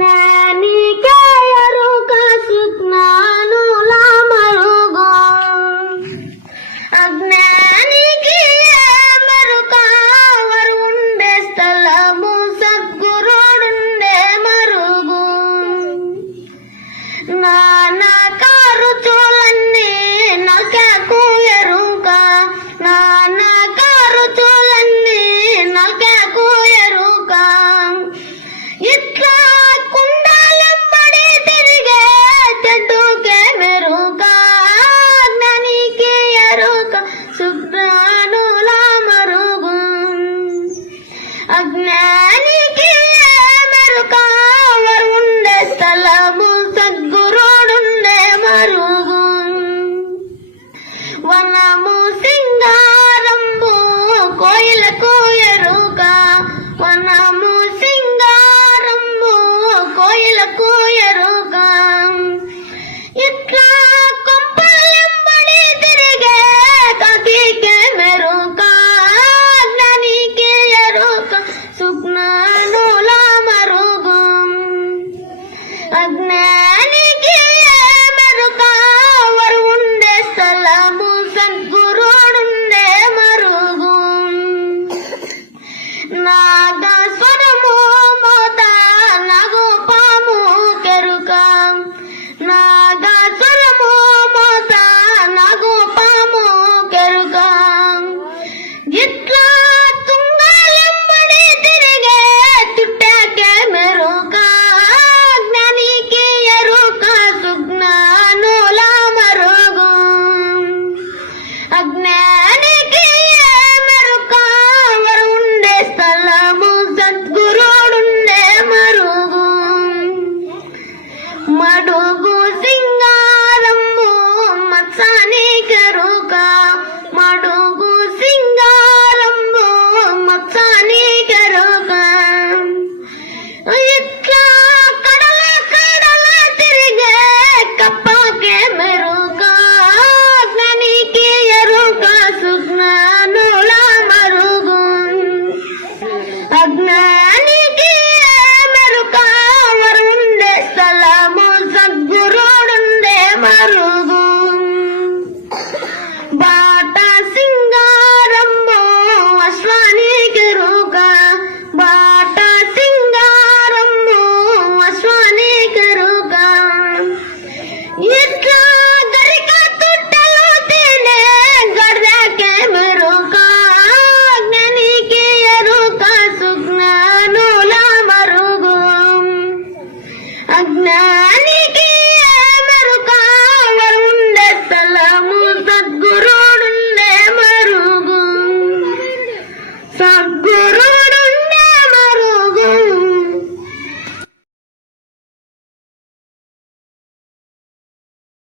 అజ్ఞానికే ఎరుక సుజ్ఞానుల మరుగు. అజ్ఞానికి మెరుక వారు ఉండే స్థలము సద్గురుడుండే మరుగు. నానా ఖర్చులన్నీ నల్కెకు ఎరుక, నానా ఖర్చులన్నీ నల్కెకు ఎరుక. ఇట్లా కుండాలెంబడి తిరిగే చెట్టుకే మెరుక. అజ్ఞానికి ఎరుక సుజ్ఞానుల మరుగు. అజ్ఞానికి మెరుక వారు ఉండే స్థలము సద్గురుడుండే మరుగు. వనము సింగారంబు కోయిలకు ఎరుక, వనము సింగారంబు కోయిలకు ఎరుక. ఇట్లా కొంపలెంబడి తిరిగే కాకికే మెరుక. అజ్ఞానికి ఎరుక సుజ్ఞానుల మరుగు. అజ్ఞానికి మెరుక వారు ఉండే స్థలము సద్గురుడుండే మరుగు. నాగస్వరము మోత నాగుపాము కెరుక, నాగస్వరము మోత నాగుపాము కెరుక. ఇట్లా తుంగలెంబడి తిరిగే చుట్టకే మెరుక. అజ్ఞానికి ఎరుక సుజ్ఞానుల మరుగు. అజ్ఞానికి మెరుక వారు ఉండే స్థలము సద్గురుడుండే మరుగు. మడుగు సింగారము మత్సానికి ఎరుక, మడుగు సింగారము మత్సానికి ఎరుక. ఇట్లా కడల కడల తిరిగే కప్పకే మెరుక. అజ్ఞానికి ఎరుక సుజ్ఞానుల మరుగు. అజ్ఞానికి మెరుక వారు ఉండే స్థలము సద్గురుడుండే మరుగు. బాట సింగారము అశ్వానికి ఎరుక, బాట సింగారము అశ్వానికి ఎరుక. ఇట్లా గరిక తుట్టలు తినే గర్రెకే మెరుక. అజ్ఞానికి ఎరుక సుజ్ఞానుల మరుగు. అజ్ఞాని